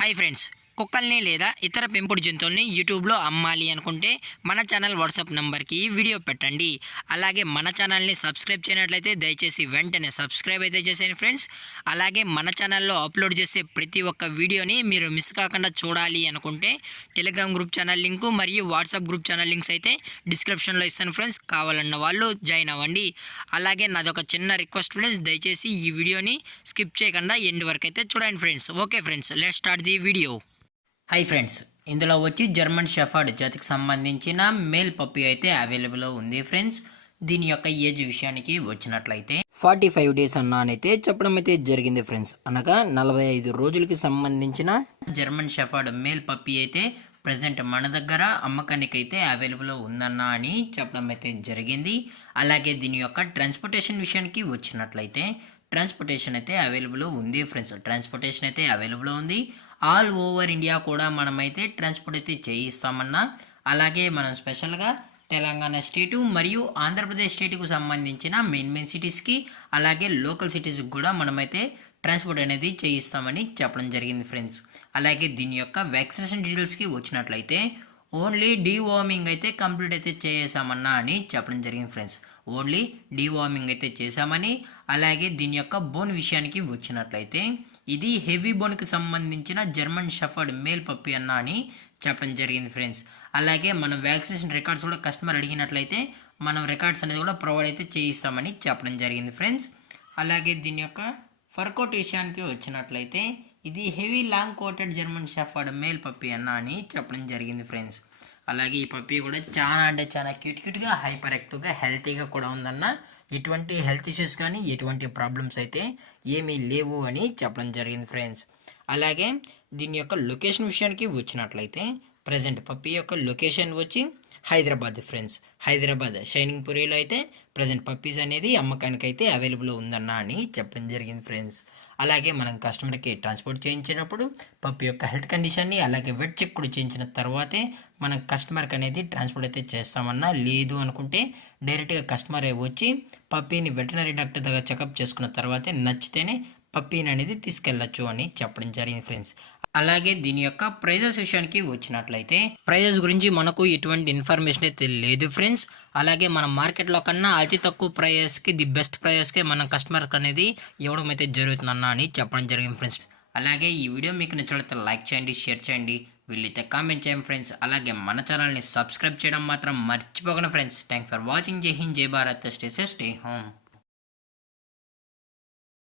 Hi friends, కుక్కల్ని లేదా ఇతర పెంపుడు జంతువుల్ని యూట్యూబ్లో అమ్మాలి అనుకుంటే మన ఛానల్ వాట్సాప్ నెంబర్కి వీడియో పెట్టండి. అలాగే మన ఛానల్ని సబ్స్క్రైబ్ చేయనట్లయితే దయచేసి వెంటనే సబ్స్క్రైబ్ అయితే చేసేయండి ఫ్రెండ్స్. అలాగే మన ఛానల్లో అప్లోడ్ చేసే ప్రతి ఒక్క వీడియోని మీరు మిస్ కాకుండా చూడాలి అనుకుంటే టెలిగ్రామ్ గ్రూప్ ఛానల్ లింకు మరియు వాట్సాప్ గ్రూప్ ఛానల్ లింక్స్ అయితే డిస్క్రిప్షన్లో ఇస్తాను ఫ్రెండ్స్. కావాలన్న వాళ్ళు జాయిన్ అవ్వండి. అలాగే నాదొక చిన్న రిక్వెస్ట్ ఫ్రెండ్స్, దయచేసి ఈ వీడియోని స్కిప్ చేయకుండా ఎండ్ వరకు అయితే చూడండి friends. Okay friends, let's start the video. Hi friends, ఇందులో వచ్చి జర్మన్ షెఫర్డ్ జాతికి సంబంధించిన మేల్ పప్పీ అయితే అవైలబుల్లో ఉంది ఫ్రెండ్స్. దీని యొక్క ఏజ్ విషయానికి వచ్చినట్లయితే 45 డేస్ అన్నానైతే చెప్పడం అయితే జరిగింది ఫ్రెండ్స్. అనగా 45 రోజులకి సంబంధించిన జర్మన్ షెఫర్డ్ మేల్ పప్పీ అయితే ప్రజెంట్ మన దగ్గర అమ్మకానికి అయితే అవైలబుల్లో ఉందన్నా అని చెప్పడం అయితే జరిగింది. అలాగే దీని యొక్క ట్రాన్స్పోర్టేషన్ విషయానికి వచ్చినట్లయితే ట్రాన్స్పోర్టేషన్ అయితే అవైలబుల్ ఉంది ఫ్రెండ్స్. ట్రాన్స్పోర్టేషన్ అయితే అవైలబుల్ ఉంది. ఆల్ ఓవర్ ఇండియా కూడా మనమైతే ట్రాన్స్పోర్ట్ అయితే చేయిస్తామన్నా. అలాగే మనం స్పెషల్గా తెలంగాణ స్టేటు మరియు ఆంధ్రప్రదేశ్ స్టేట్కు సంబంధించిన మెయిన్ సిటీస్కి అలాగే లోకల్ సిటీస్కి కూడా మనమైతే ట్రాన్స్పోర్ట్ అనేది చేయిస్తామని చెప్పడం జరిగింది ఫ్రెండ్స్. అలాగే దీని యొక్క వ్యాక్సినేషన్ డీటెయిల్స్కి వచ్చినట్లయితే ఓన్లీ డీవార్మింగ్ అయితే కంప్లీట్ అయితే చేసామన్నా అని చెప్పడం జరిగింది ఫ్రెండ్స్. ఓన్లీ డీవార్మింగ్ అయితే చేసామని. అలాగే దీని యొక్క బోన్ విషయానికి వచ్చినట్లయితే ఇది హెవీ బోన్కి సంబంధించిన జర్మన్ షెఫర్డ్ మేల్ పప్పీ అన్నా అని చెప్పడం జరిగింది ఫ్రెండ్స్. అలాగే మనం వ్యాక్సినేషన్ రికార్డ్స్ కూడా కస్టమర్ అడిగినట్లయితే మనం రికార్డ్స్ అనేది కూడా ప్రొవైడ్ అయితే చేయిస్తామని చెప్పడం జరిగింది ఫ్రెండ్స్. అలాగే దీని యొక్క ఫర్కోట్ విషయానికి వచ్చినట్లయితే ఇది heavy long coated German shepherd male puppy అన్నా అని చెప్పడం జరిగింది ఫ్రెండ్స్. అలాగే ఈ పప్పీ కూడా చాలా అంటే చాలా క్యూట్గా హైపర్ యాక్టివ్గా హెల్తీగా కూడా ఉందన్న. ఎటువంటి హెల్త్ ఇష్యూస్ కానీ ఎటువంటి ప్రాబ్లమ్స్ అయితే ఏమీ లేవు అని చెప్పడం జరిగింది ఫ్రెండ్స్. అలాగే దీని యొక్క లొకేషన్ విషయానికి వచ్చినట్లయితే ప్రజెంట్ పప్పీ యొక్క లొకేషన్ వచ్చి హైదరాబాద్ ఫ్రెండ్స్. హైదరాబాద్ షైనింగ్ పురిలో అయితే ప్రజెంట్ పప్పీస్ అనేది అమ్మకానికి అయితే అవైలబుల్ ఉందన్న అని చెప్పడం జరిగింది ఫ్రెండ్స్. అలాగే మనం కస్టమర్కి ట్రాన్స్పోర్ట్ చేయించేటప్పుడు పప్పీ యొక్క హెల్త్ కండిషన్ని అలాగే వెట్ చెక్ కూడా చేయించిన తర్వాతే మనం కస్టమర్కి అనేది ట్రాన్స్పోర్ట్ అయితే చేస్తామన్నా. లేదు అనుకుంటే డైరెక్ట్గా కస్టమరే వచ్చి పప్పీని వెటనరీ డాక్టర్ దగ్గర చెకప్ చేసుకున్న తర్వాతే నచ్చితేనే పప్పీని అనేది తీసుకెళ్ళచ్చు అని చెప్పడం జరిగింది ఫ్రెండ్స్. అలాగే దీని యొక్క ప్రైజెస్ విషయానికి వచ్చినట్లయితే ప్రైజెస్ గురించి మనకు ఎటువంటి ఇన్ఫర్మేషన్ అయితే లేదు ఫ్రెండ్స్. అలాగే మన మార్కెట్లో కన్నా అతి తక్కువ ప్రైజెస్కి ది బెస్ట్ ప్రైజెస్కి మన కస్టమర్కి అనేది ఇవ్వడం అయితే జరుగుతుందన్న అని చెప్పడం జరిగింది ఫ్రెండ్స్. అలాగే ఈ వీడియో మీకు నచ్చినట్లయితే లైక్ చేయండి, షేర్ చేయండి, వీళ్ళైతే కామెంట్ చేయండి ఫ్రెండ్స్. అలాగే మన ఛానల్ని సబ్స్క్రైబ్ చేయడం మాత్రం మర్చిపోకండి ఫ్రెండ్స్. Thanks for watching. జై హింద్, జై Bharat, stay safe, stay home.